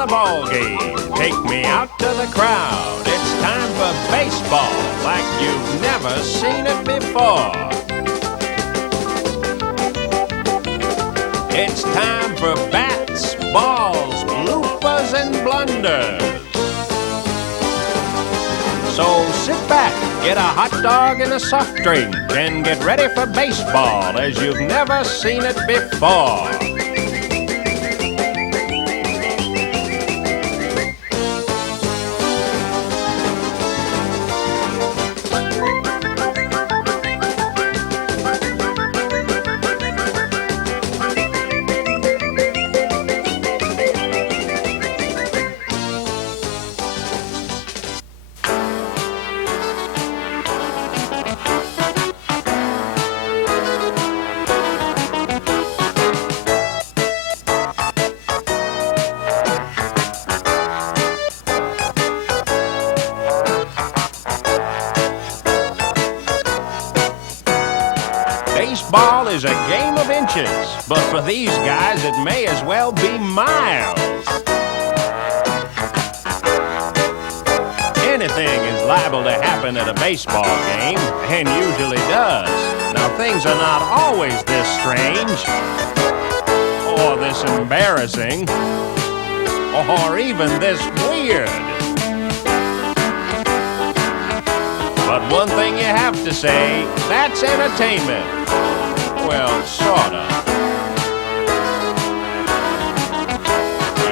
the ball game. Take me out to the crowd. It's time for baseball like you've never seen it before. It's time for bats, balls, bloopers, and blunders. So sit back, get a hot dog and a soft drink, and get ready for baseball as you've never seen it before. Baseball is a game of inches, but for these guys it may as well be miles. Anything is liable to happen at a baseball game, and usually does. Now, things are not always this strange, or this embarrassing, or even this weird. But one thing you have to say, that's entertainment. Well, sorta.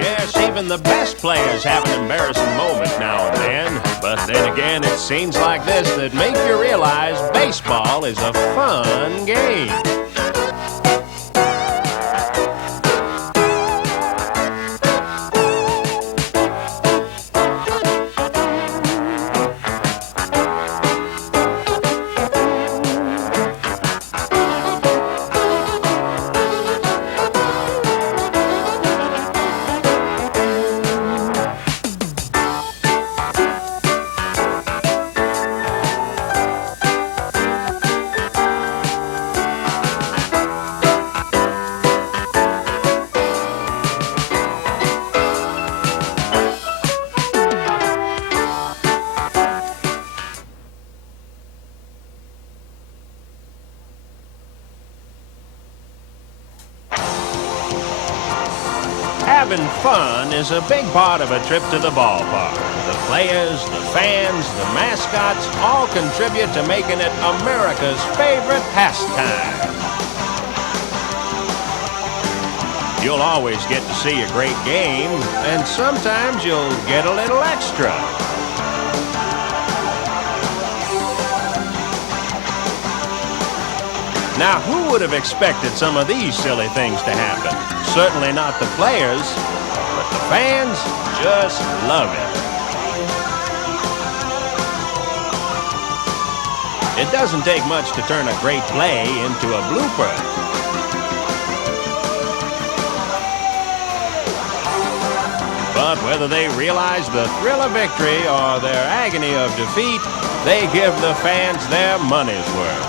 Yes, even the best players have an embarrassing moment now and then. But then again, it's scenes like this that make you realize baseball is a fun game. Having fun is a big part of a trip to the ballpark. The players, the fans, the mascots all contribute to making it America's favorite pastime. You'll always get to see a great game, and sometimes you'll get a little extra. Now, who would have expected some of these silly things to happen? Certainly not the players, but the fans just love it. It doesn't take much to turn a great play into a blooper. But whether they realize the thrill of victory or their agony of defeat, they give the fans their money's worth.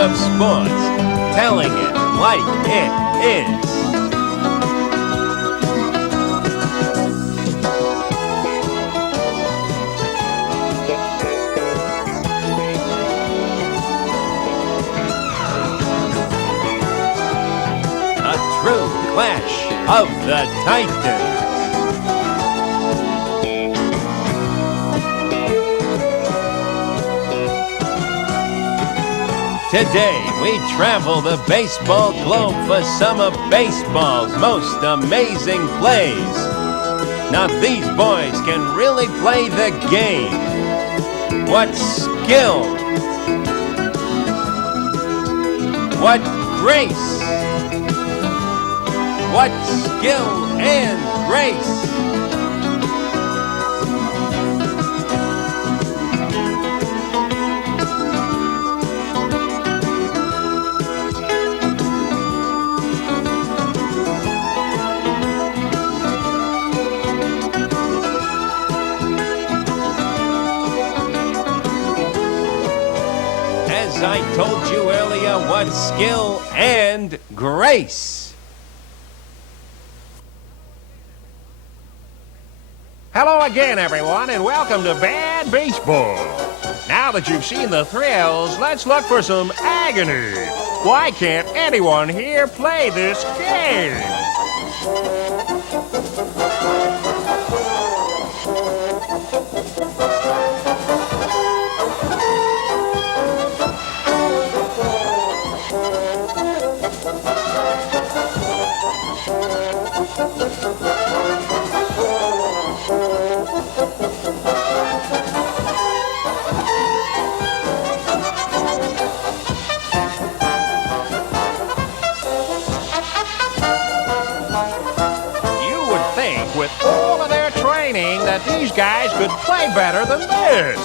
of sports, telling it like it is. A true clash of the Titans. Today, we travel the baseball globe for some of baseball's most amazing plays. Now, these boys can really play the game. What skill! What grace! What skill and grace! As I told you earlier, what skill and grace. Hello again, everyone, and welcome to Bad Baseball. Now that you've seen the thrills, let's look for some agony. Why can't anyone here play this game? With all of their training that these guys could play better than this.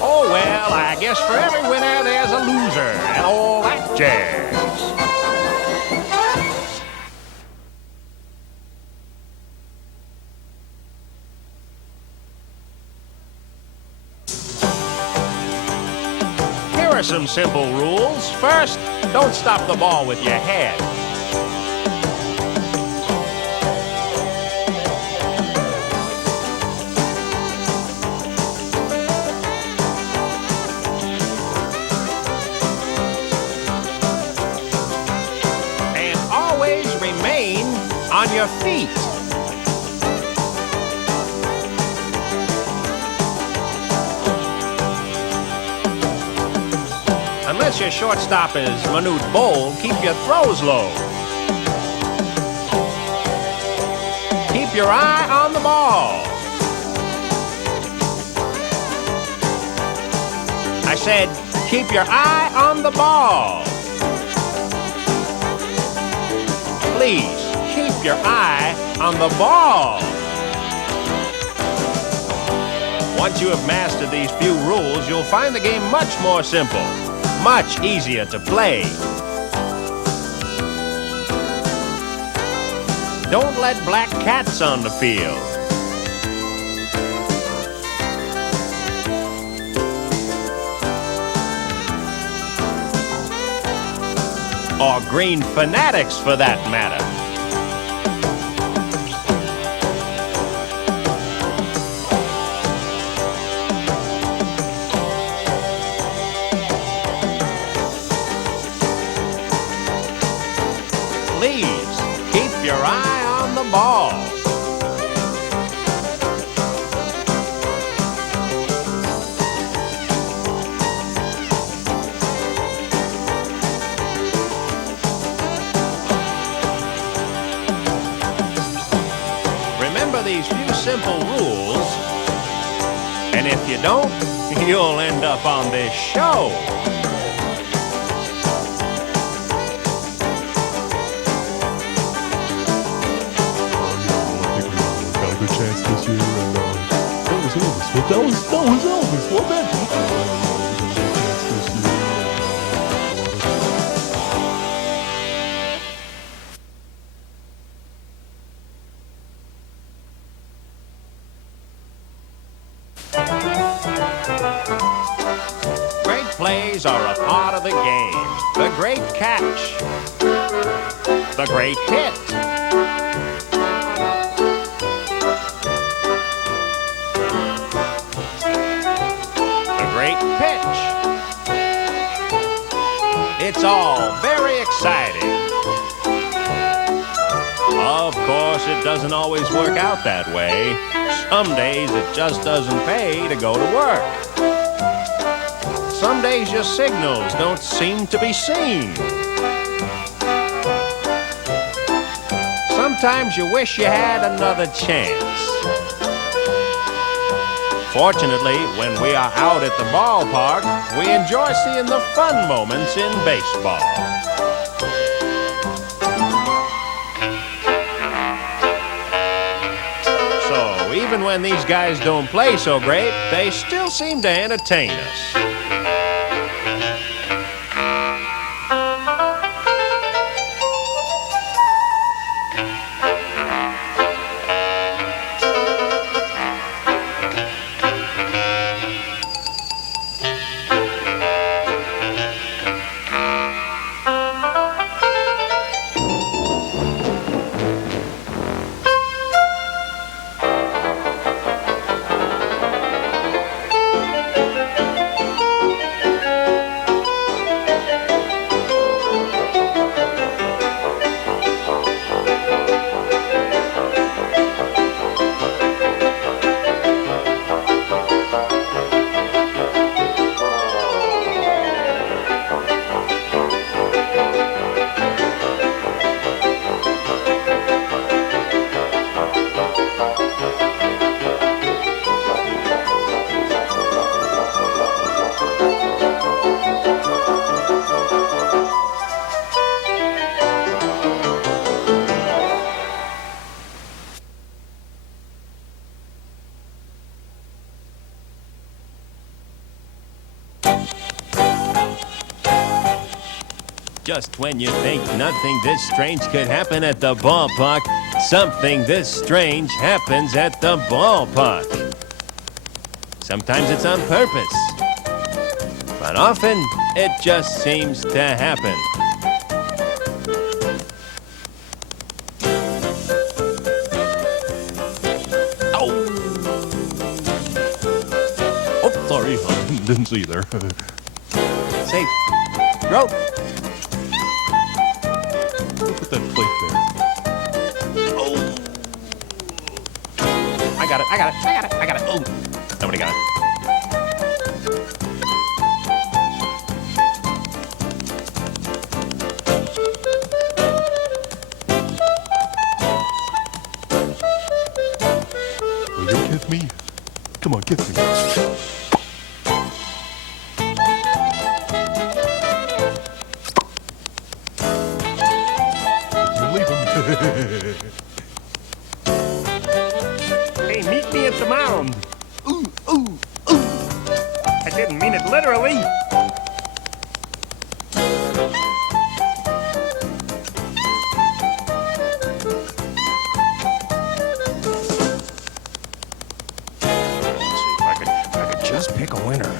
Oh, well, I guess for every winner there's a loser and all that jazz. Here are some simple rules. First, don't stop the ball with your head. And always remain on your feet. Unless your shortstop is Manute Bol, keep your throws low. Keep your eye on the ball. I said, keep your eye on the ball. Please, keep your eye on the ball. Once you have mastered these few rules, you'll find the game much more simple. Much easier to play. Don't let black cats on the field. Or green fanatics, for that matter. Please, keep your eye on the ball. Remember these few simple rules, and if you don't, you'll end up on this show. Chance this year, and that was Elvis. That was Elvis, wasn't it? Great plays are a part of the game. The great catch. The great hit. The great pitch. It's all very exciting. Of course, it doesn't always work out that way. Some days it just doesn't pay to go to work. Some days your signals don't seem to be seen. Sometimes you wish you had another chance. Fortunately, when we are out at the ballpark, we enjoy seeing the fun moments in baseball. So, even when these guys don't play so great, they still seem to entertain us. Just when you think nothing this strange could happen at the ballpark, something this strange happens at the ballpark. Sometimes it's on purpose, but often it just seems to happen. Oh, sorry. Didn't see you there. Safe. Rope. Put that plate there. Oh. I got it. Oh. Nobody got it. Will you kiss me? Come on, kiss me. Hey, meet me at the mound. Ooh, ooh, ooh. I didn't mean it literally. Let's see if I could just pick a winner.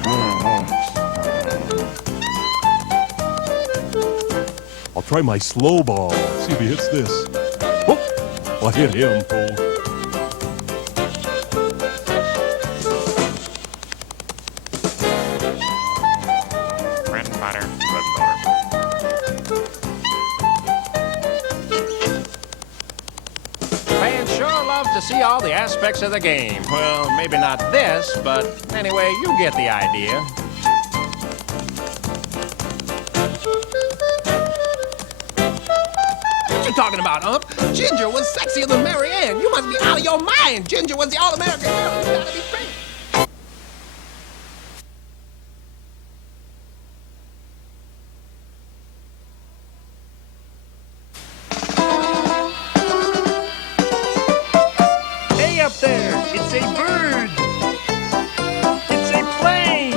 I'll try my slow ball. See if he hits this. Oh, I hit him. Oh. Bread and butter. Fans sure love to see all the aspects of the game. Well, maybe not this, but anyway, you get the idea. What you talking about, Ump? Ginger was sexier than Mary Ann. You must be out of your mind. Ginger was the All-American girl. You gotta be crazy. Hey up there, it's a bird. It's a plane.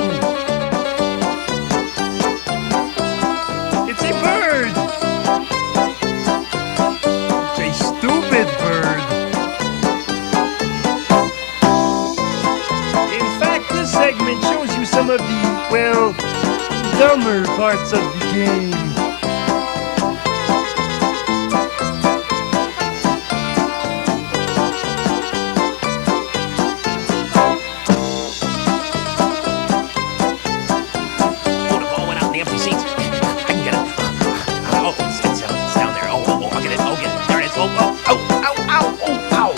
It's a bird. It's a stupid bird. of the, well, dumber parts of the game. Oh, the ball went out in the empty seats. I can get it. Oh, it's down there. Oh, I'll get it. Oh, get it. There it is. Oh, ow, oh, ow.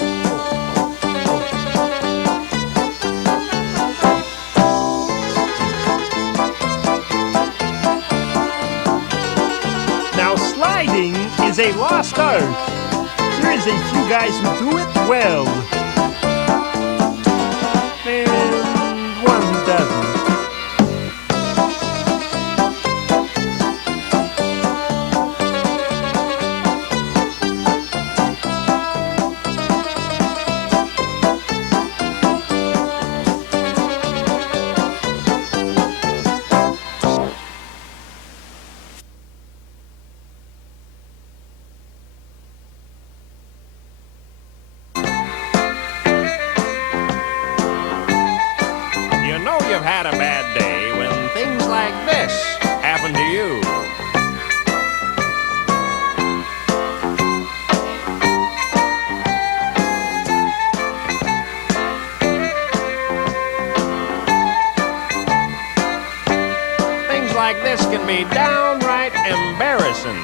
Now, sliding is a lost art. There is a few guys who do it well. And one who doesn't. You know you've had a bad day when things like this happen to you. Things like this can be downright embarrassing.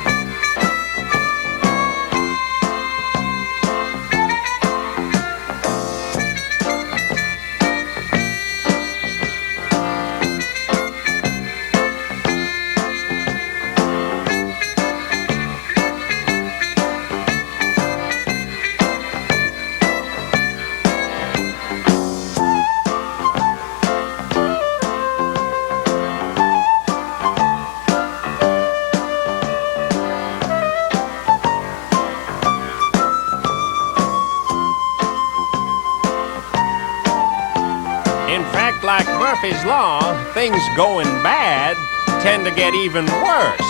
In fact, like Murphy's Law, things going bad tend to get even worse.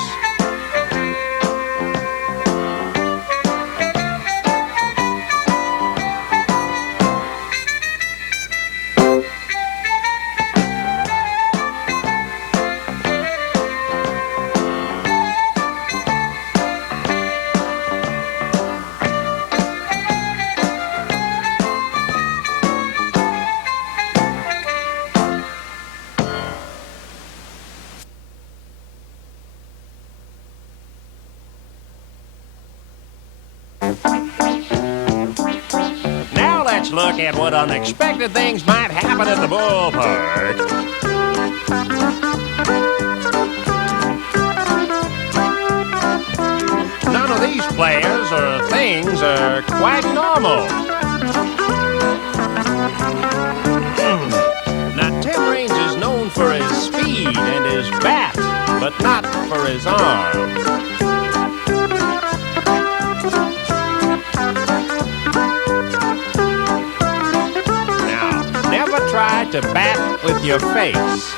Now let's look at what unexpected things might happen at the ballpark. None of these players or things are quite normal. Now, Tim Raines is known for his speed and his bat, but not for his arm. Try to bat with your face.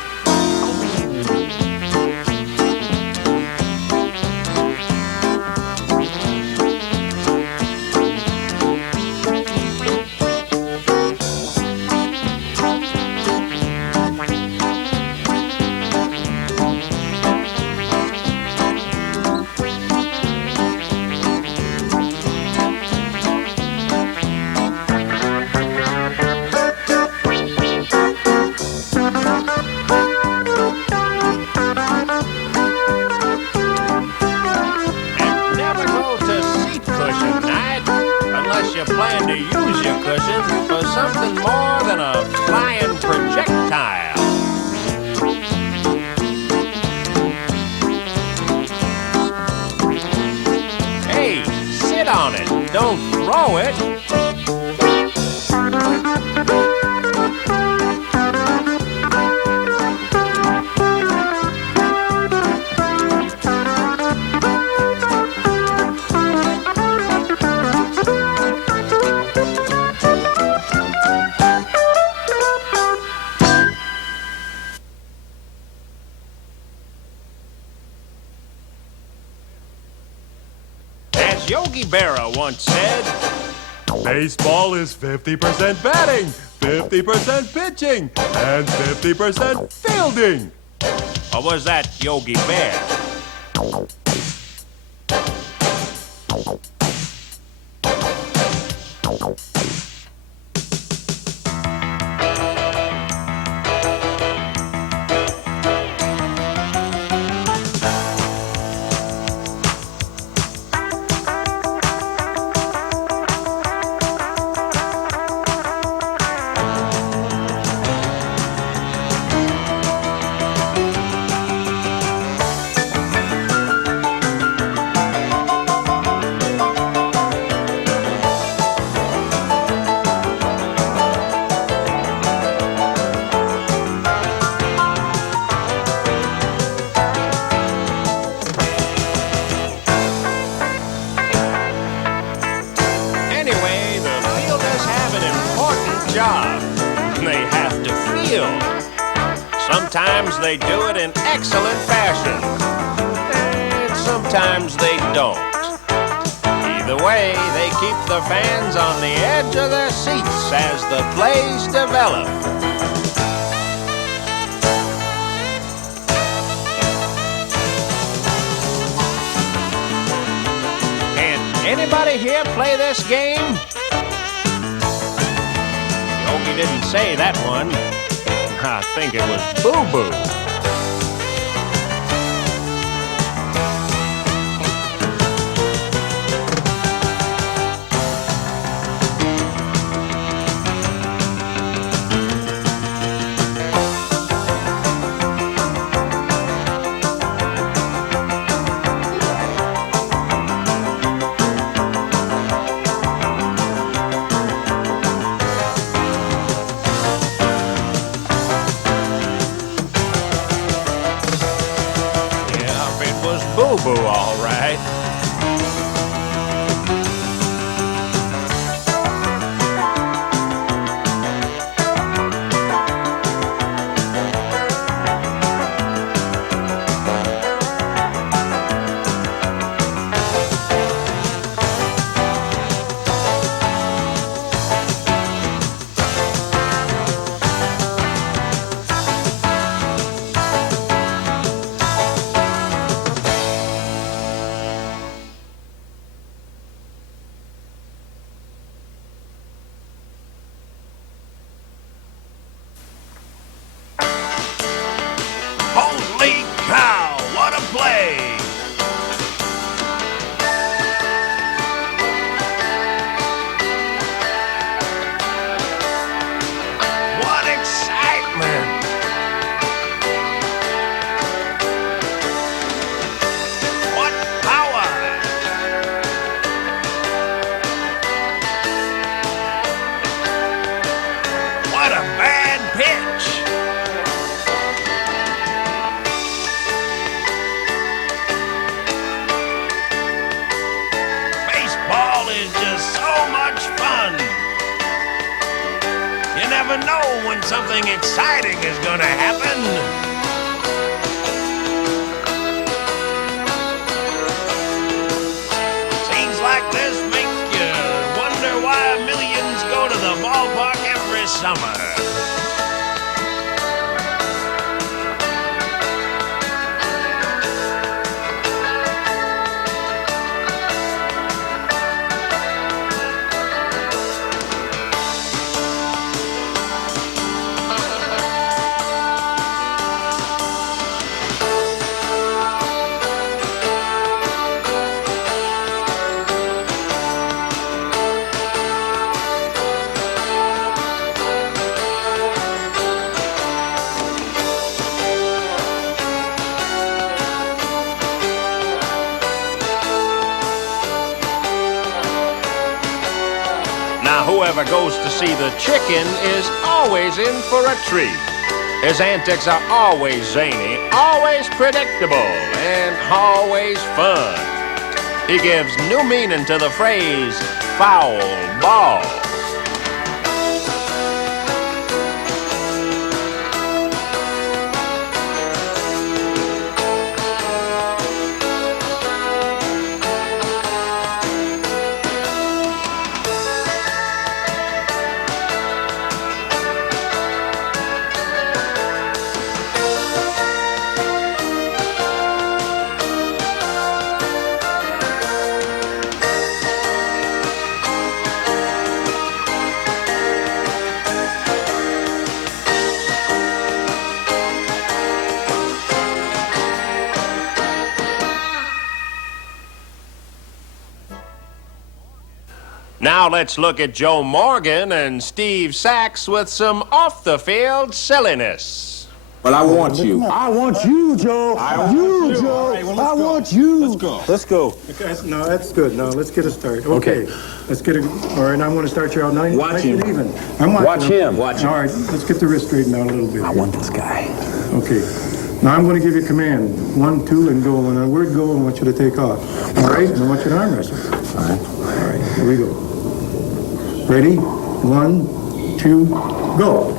Plan to use your cushion for something more than a flying projectile. Hey, sit on it. Don't throw it. Yogi Berra once said, Baseball is 50% batting, 50% pitching, and 50% fielding. Or was that Yogi Bear? Anyway, the fielders have an important job. They have to field. Sometimes they do it in excellent fashion, and sometimes they don't. Either way, they keep the fans on the edge of their seats as the plays develop. Anybody here play this game? Yogi didn't say that one. I think it was Boo Boo. Boo-boo, all right. Holy cow, what a play! What excitement! What power! What a bad pitch! Baseball is just so much fun. You never know when something exciting is gonna happen. Scenes like this make you wonder why millions go to the ballpark every summer. Now, whoever goes to see the chicken is always in for a treat. His antics are always zany, always predictable, and always fun. He gives new meaning to the phrase, foul ball. Now let's look at Joe Morgan and Steve Sachs with some off-the-field silliness. Well, I want you. I want you, Joe. I want you, Joe. All right, well, I want you. Let's go. Let's go. Okay, no, that's good. Now, let's get a start. Okay. Let's get it. All right, I'm going to start you out nice and even. I'm watching him. Watch him. All right, let's get the wrist straightened out a little bit. I want this guy. Okay. Now, I'm going to give you a command. 1, 2, and go. And on the word go, I want you to take off. All right? And I want you to arm wrestle. All right. All right, here we go. Ready? 1, 2, go.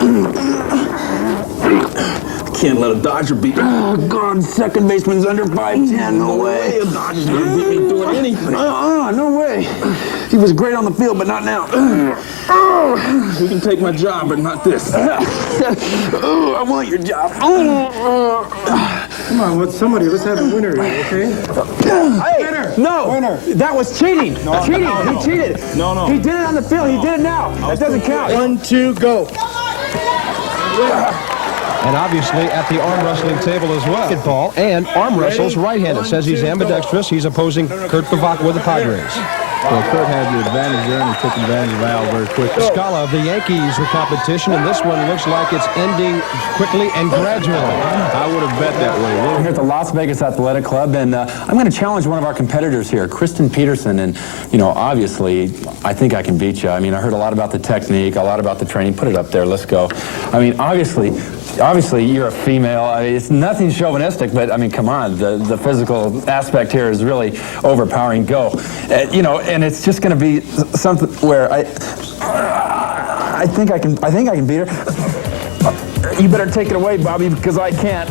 Can't let a Dodger beat me. Oh, God, second baseman's under 5'10". No way. A Dodger's gonna beat me doing anything. No way. He was great on the field, but not now. You can take my job, but not this. I want your job. Come on, let's have a winner here, okay? Hey, Winner. no. Winner. That was cheating. Cheating. no. He cheated. No. He did it on the field. He did it now. That doesn't count. 1, 2, go. And obviously at the arm wrestling table as well. Basketball and arm wrestles right-handed. Says he's ambidextrous. He's opposing Kurt Bavak with the Padres. Well, Kurt had the advantage there, and he took advantage of Al very quickly. Scala of the Yankees with competition, and this one looks like it's ending quickly and gradually. I would have bet that way. We're here at the Las Vegas Athletic Club, and I'm going to challenge one of our competitors here, Kristen Peterson. And, you know, obviously, I think I can beat you. I mean, I heard a lot about the technique, a lot about the training. Put it up there. Let's go. I mean, obviously, you're a female. I mean, it's nothing chauvinistic, but, I mean, come on. The physical aspect here is really overpowering. Go. You know, and it's just going to be something where I think I can beat her. You better take it away, Bobby, because I can't.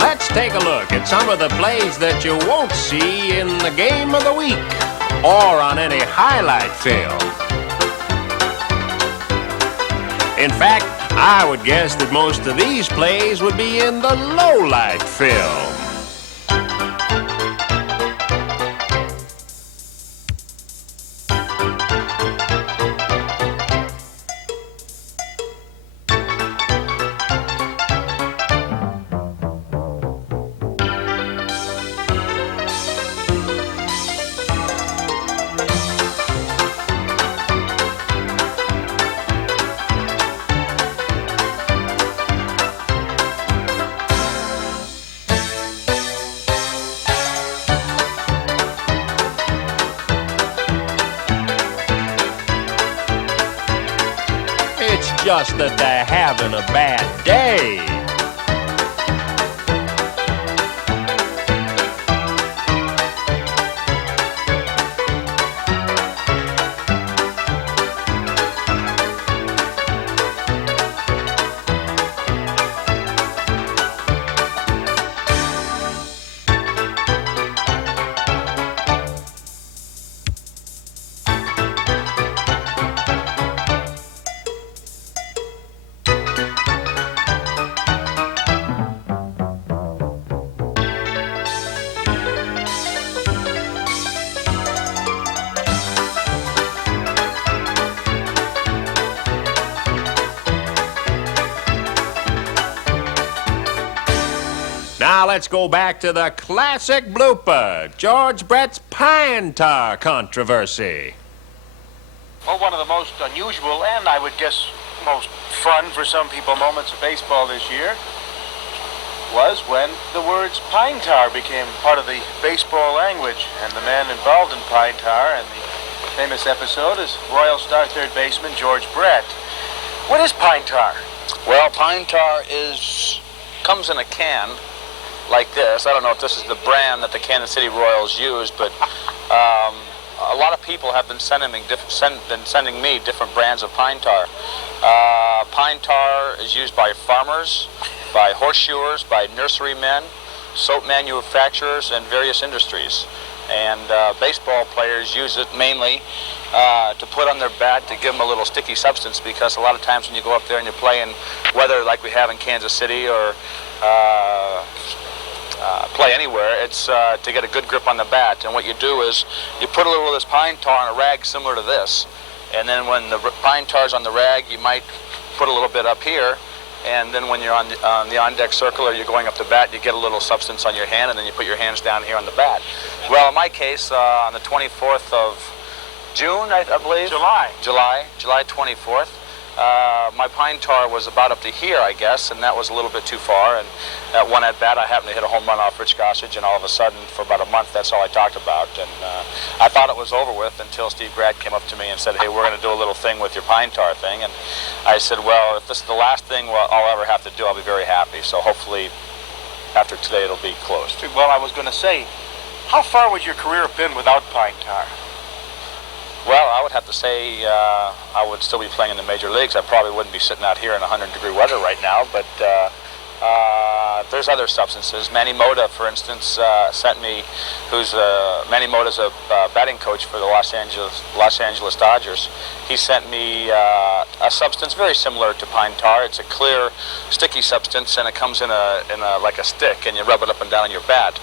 Let's take a look at some of the plays that you won't see in the game of the week or on any highlight film. In fact, I would guess that most of these plays would be in the low-light film. It's just that they're having a bad day. Now let's go back to the classic blooper, George Brett's pine tar controversy. Well, one of the most unusual and I would guess most fun for some people moments of baseball this year was when the words pine tar became part of the baseball language, and the man involved in pine tar and the famous episode is Royal star third baseman George Brett. What is pine tar? Well, pine tar comes in a can like this. I don't know if this is the brand that the Kansas City Royals use, but a lot of people have been sending me different brands of pine tar. Pine tar is used by farmers, by horseshoers, by nurserymen, soap manufacturers, and various industries. And baseball players use it mainly to put on their bat to give them a little sticky substance, because a lot of times when you go up there and you play in weather like we have in Kansas City or play anywhere, it's to get a good grip on the bat. And what you do is you put a little of this pine tar on a rag similar to this, and then when the pine tar's on the rag, you might put a little bit up here, And then when you're on the on-deck circle or you're going up the bat, you get a little substance on your hand, and then you put your hands down here on the bat. Well, in my case, on the 24th of June, I believe. July 24th. My pine tar was about up to here, I guess, and that was a little bit too far. And at one at bat, I happened to hit a home run off Rich Gossage, and all of a sudden, for about a month, that's all I talked about. And I thought it was over with until Steve Grad came up to me and said, "Hey, we're going to do a little thing with your pine tar thing." And I said, "Well, if this is the last thing I'll ever have to do, I'll be very happy. So hopefully, after today, it'll be closed." Well, I was going to say, how far would your career have been without pine tar? Well, I would have to say I would still be playing in the major leagues. I probably wouldn't be sitting out here in 100-degree weather right now, but there's other substances. Manny Mota, for instance, sent me, Manny Mota's a batting coach for the Los Angeles Dodgers. He sent me a substance very similar to pine tar. It's a clear, sticky substance, and it comes in like a stick, and you rub it up and down on your bat.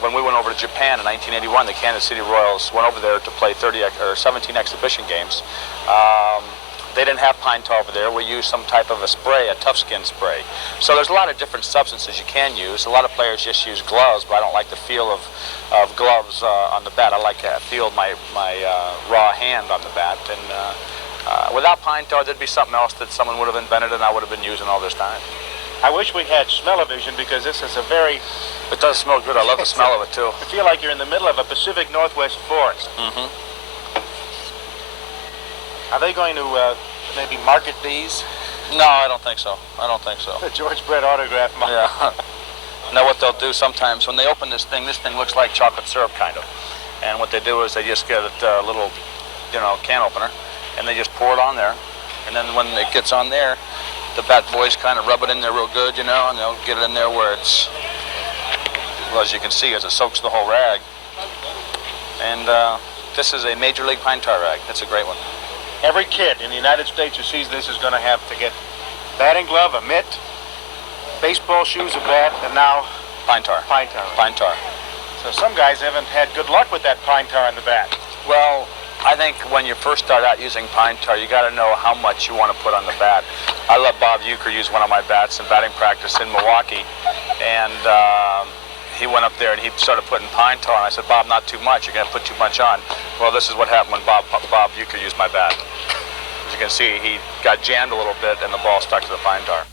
When we went over to Japan in 1981, the Kansas City Royals went over there to play 17 exhibition games. They didn't have pine tar over there. We used some type of a spray, a tough skin spray. So there's a lot of different substances you can use. A lot of players just use gloves, but I don't like the feel of gloves on the bat. I like to feel my raw hand on the bat. And without pine tar, there'd be something else that someone would have invented and I would have been using all this time. I wish we had smell-o-vision, because this is a very... It does smell good. I love the smell of it, too. I feel like you're in the middle of a Pacific Northwest forest. Mm-hmm. Are they going to maybe market these? No, I don't think so. I don't think so. The George Brett autograph mark. Yeah. Now what they'll do sometimes when they open this thing looks like chocolate syrup, kind of. And what they do is they just get a little, can opener, and they just pour it on there. And then when it gets on there, the bat boys kind of rub it in there real good, and they'll get it in there where it's, well, as you can see, as it soaks the whole rag. And this is a Major League pine tar rag. It's a great one. Every kid in the United States who sees this is going to have to get batting glove, a mitt, baseball shoes, a bat, and now pine tar. Pine tar. Pine tar. So some guys haven't had good luck with that pine tar in the bat. Well, I think when you first start out using pine tar, you got to know how much you want to put on the bat. I let Bob Uecker use one of my bats in batting practice in Milwaukee, and he went up there and he started putting pine tar on. I said, "Bob, not too much. You're going to put too much on." Well, this is what happened when Bob Uecker used my bat. As you can see, he got jammed a little bit and the ball stuck to the pine tar.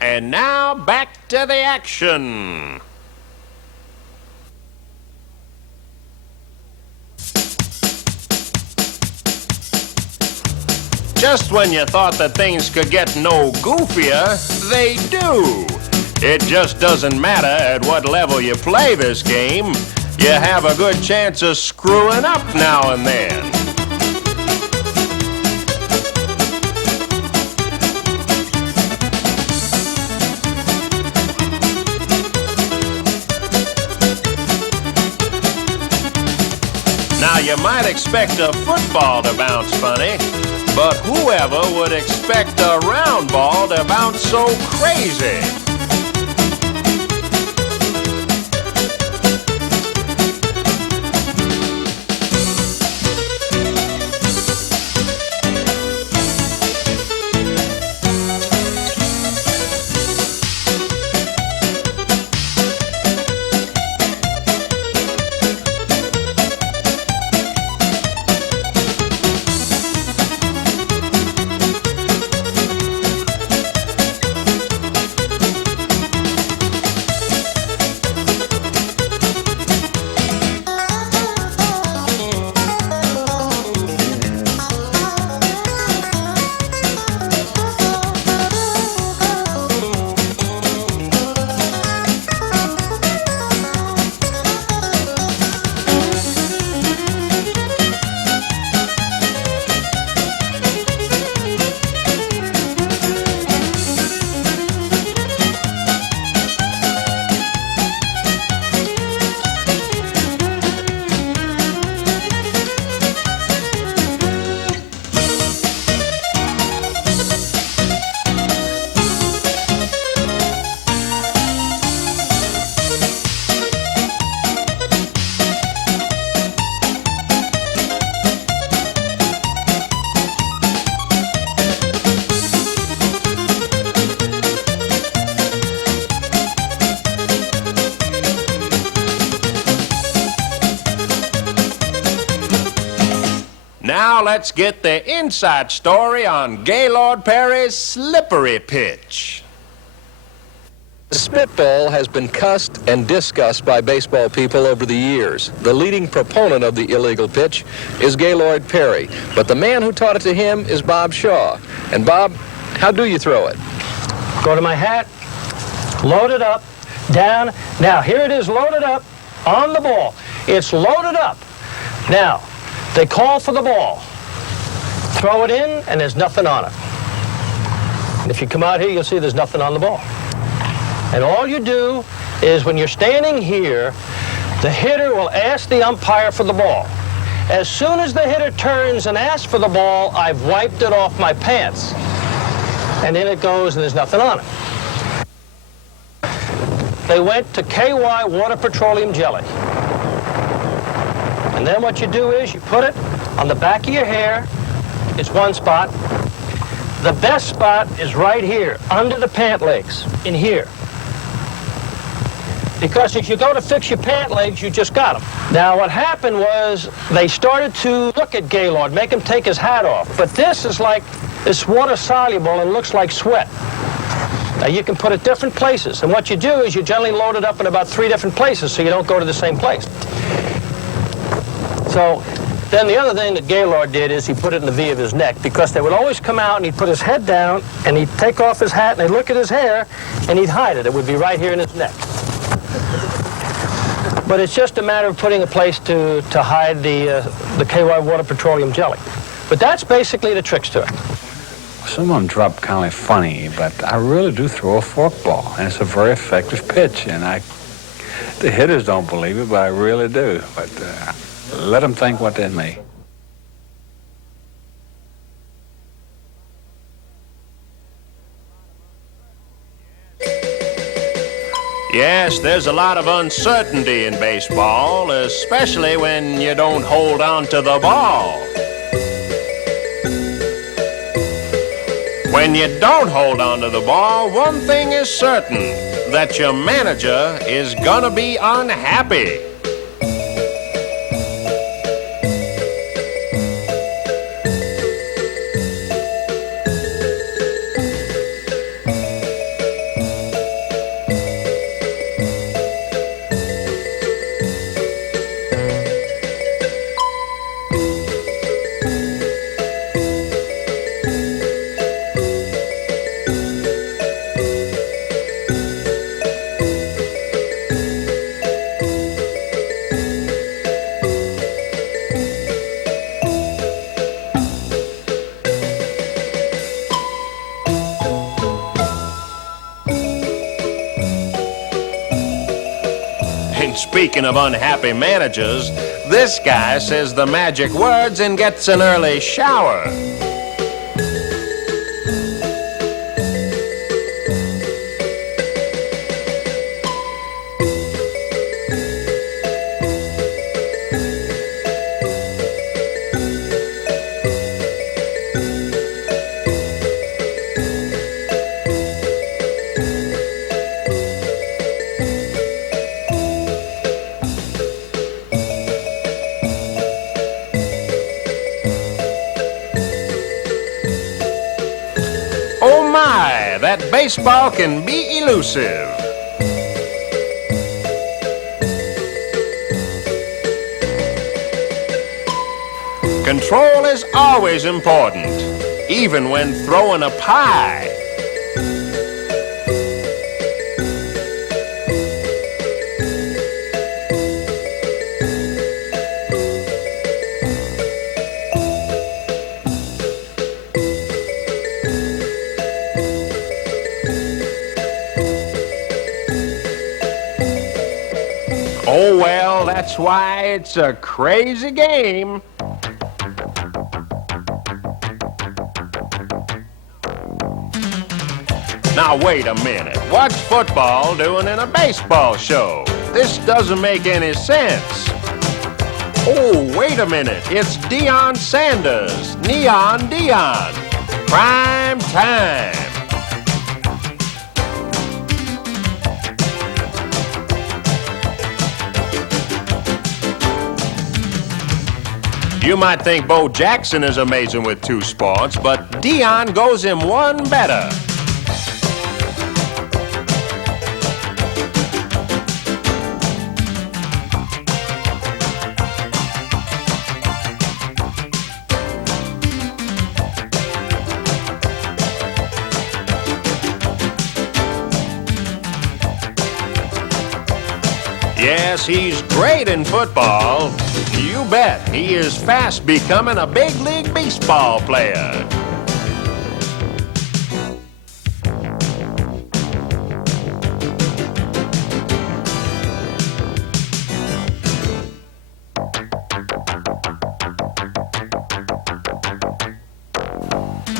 And now back to the action. Just when you thought that things could get no goofier, they do. It just doesn't matter at what level you play this game. You have a good chance of screwing up now and then. Now you might expect a football to bounce funny, but whoever would expect a round ball to bounce so crazy? Now let's get the inside story on Gaylord Perry's slippery pitch. The spitball has been cussed and discussed by baseball people over the years. The leading proponent of the illegal pitch is Gaylord Perry, but the man who taught it to him is Bob Shaw. And Bob, how do you throw it? Go to my hat, load it up, down. Now, here it is loaded up on the ball. It's loaded up. Now, they call for the ball. Throw it in, and there's nothing on it. And if you come out here, you'll see there's nothing on the ball. And all you do is when you're standing here, the hitter will ask the umpire for the ball. As soon as the hitter turns and asks for the ball, I've wiped it off my pants. And in it goes, and there's nothing on it. They went to KY water petroleum jelly. And then what you do is you put it on the back of your hair. It's one spot. The best spot is right here, under the pant legs, in here. Because if you go to fix your pant legs, you just got them. Now, what happened was they started to look at Gaylord, make him take his hat off. But this is like, it's water soluble and looks like sweat. Now, you can put it different places. And what you do is you generally load it up in about 3 different places so you don't go to the same place. So then the other thing that Gaylord did is he put it in the V of his neck, because they would always come out and he'd put his head down and he'd take off his hat and they'd look at his hair and he'd hide it. It would be right here in his neck. But it's just a matter of putting a place to hide the KY water petroleum jelly. But that's basically the tricks to it. Some of them drop kind of funny, but I really do throw a forkball, and it's a very effective pitch. And the hitters don't believe it, but I really do. But let them think what they may. Yes, there's a lot of uncertainty in baseball, especially when you don't hold on to the ball. When you don't hold on to the ball, one thing is certain, that your manager is gonna be unhappy. And speaking of unhappy managers, this guy says the magic words and gets an early shower. Oh my, that baseball can be elusive. Control is always important, even when throwing a pie. Oh, well, that's why it's a crazy game. Now, wait a minute. What's football doing in a baseball show? This doesn't make any sense. Oh, wait a minute. It's Deion Sanders, Neon Deion. Prime time. You might think Bo Jackson is amazing with 2 sports, but Dion goes him one better. Yes, he's great in football. You bet he is fast becoming a big league baseball player.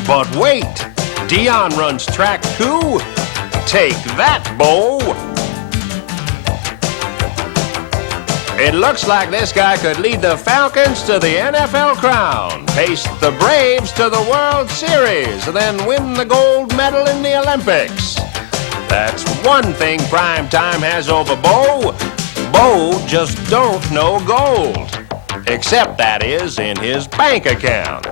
But wait, Dion runs track too? Take that, Bo! It looks like this guy could lead the Falcons to the NFL crown, pace the Braves to the World Series, and then win the gold medal in the Olympics. That's one thing primetime has over Bo. Bo just don't know gold. Except, that is, in his bank account.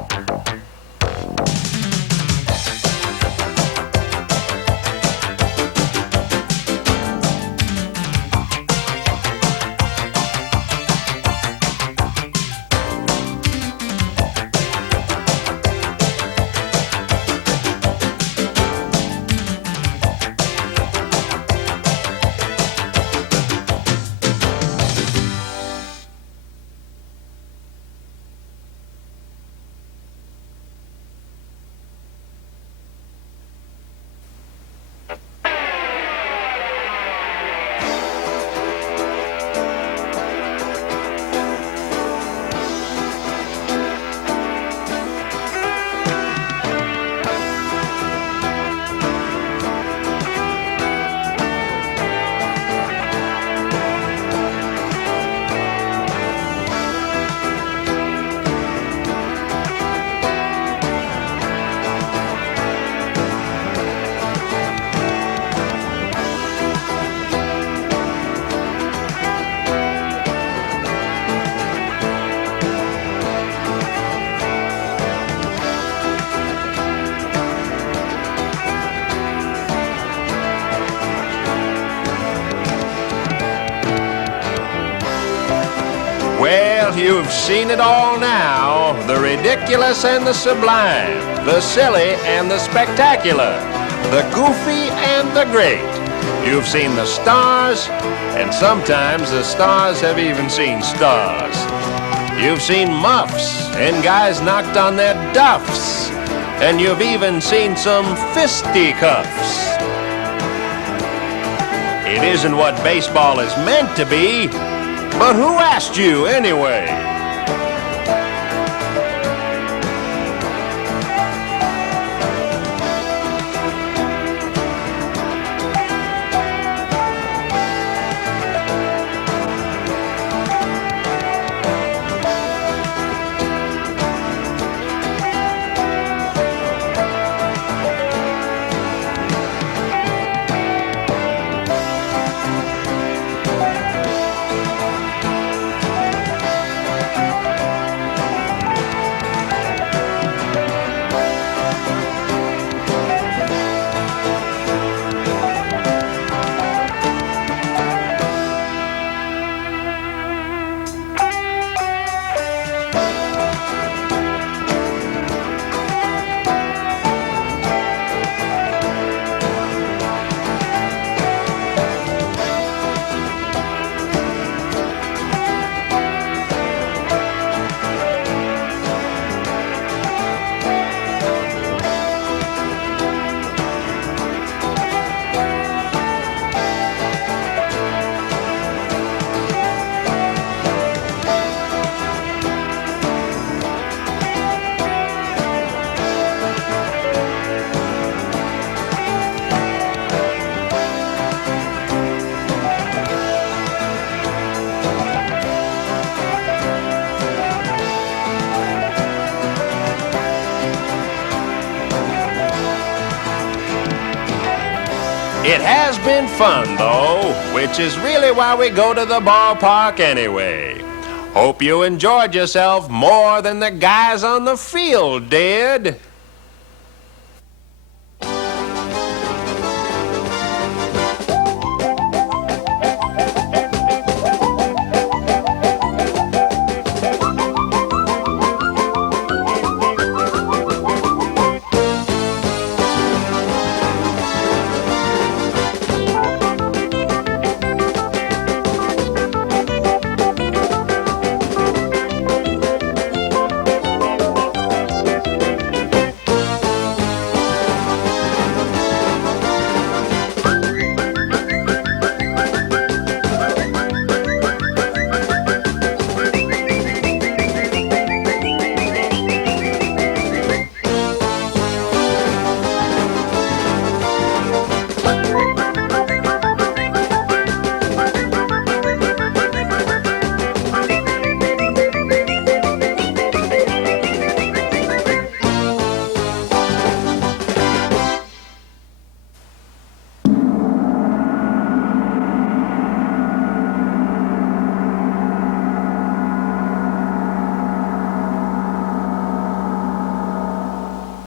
Well, you've seen it all now. The ridiculous and the sublime. The silly and the spectacular. The goofy and the great. You've seen the stars, and sometimes the stars have even seen stars. You've seen muffs and guys knocked on their duffs. And you've even seen some fisticuffs. It isn't what baseball is meant to be, but who asked you anyway? It has been fun, though, which is really why we go to the ballpark anyway. Hope you enjoyed yourself more than the guys on the field did.